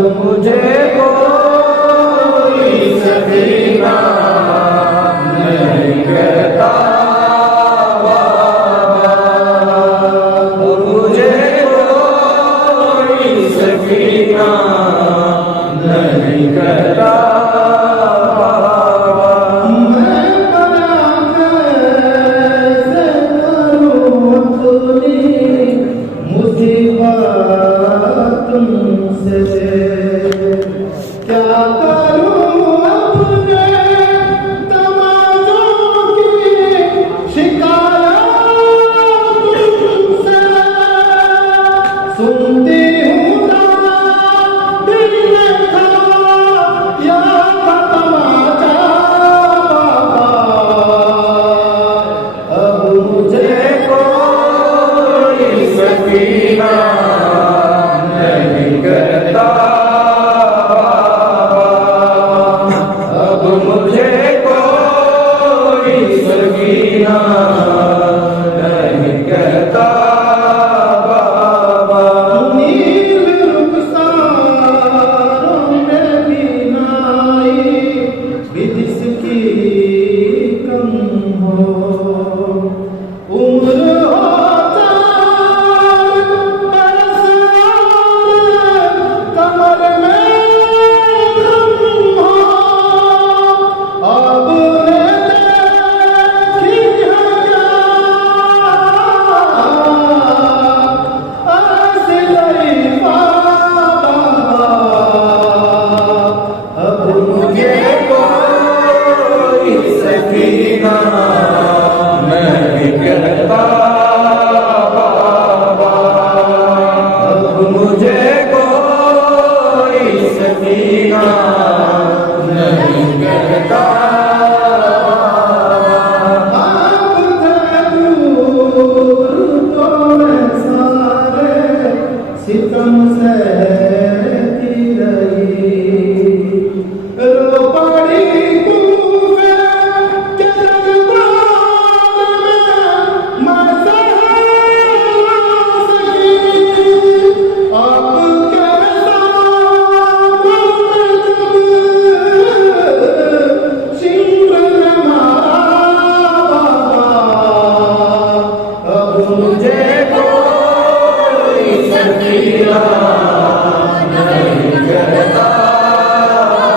मुझे कोई सकीना नहीं कहता बाबा, अब मुझे कोई सकीना नहीं कहता बाबा। मैं बड़ा कैसे करूं अपनी मुसीबत तुमसे, क्या करूं अपने तमाशों की शिकायत तुमसे, सुनती हूँ ना दिल में था या तमाशा बाबा, अब मुझे कोई सकीना नहीं कहता बाबा, अब मुझे कोई सकीना नहीं कहता बाबा। नील रुखसारों में भी नाई भी जिसकी कम हो, उम्र हो चार बरस और कमर में दम हो, आपने देखी है क्या अब मुझे कोई सकीना नहीं कहता बाबा, अब मुझे कोई सकीना नहीं कहता बाबा। आप थे दूर तो मैं सारे सितम सहती रही, रो पड़ी कूफे के जगदार में मैं सह ना सकी, आपके सामने जब सिंह मारा बाबा, अब मुझे कोई सकीना नहीं कहता बाबा,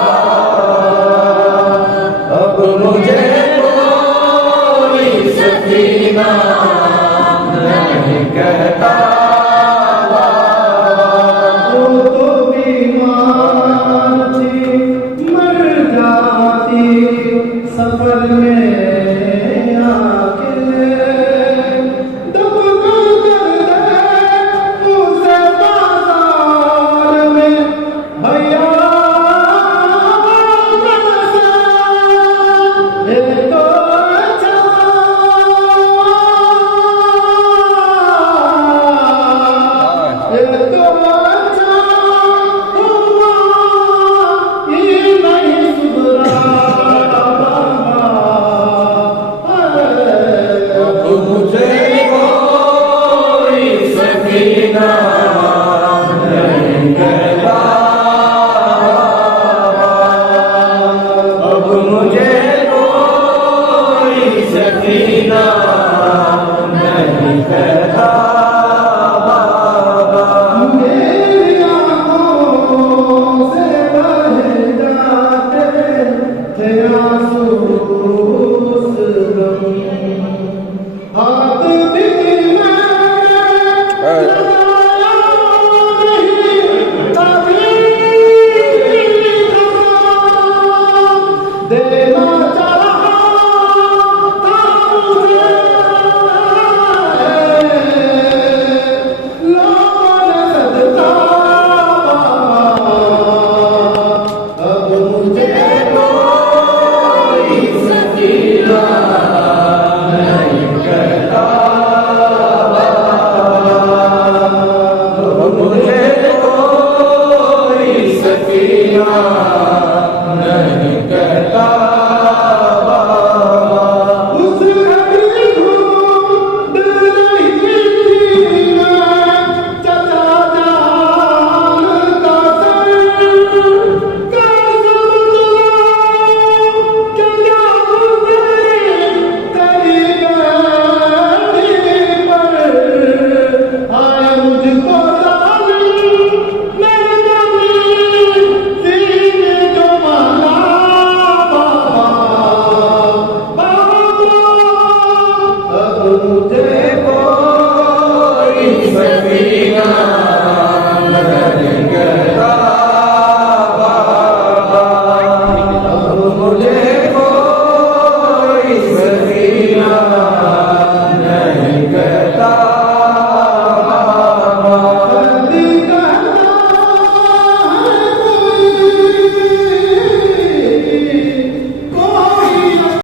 अब मुझे कोई सकीना नहीं कहता बाबा। वो तो बीमार थी मर जाती सफर में आके, दफन कर दे उसे बाजार में भैया ये तो अच्छा ये तो अच्छा हुआ ये नहीं सुधरा अब मुझे कोई सकीना नहीं कहता बाबा, अब मुझे कोई सकीना नहीं कहता बाबा। मेरी आँखों से बह जाते थे आंसू उस दम, हाथ भी मैंने लगाया नहीं कभी, देना चाहा था मुझे लोगों ने सदका मुझे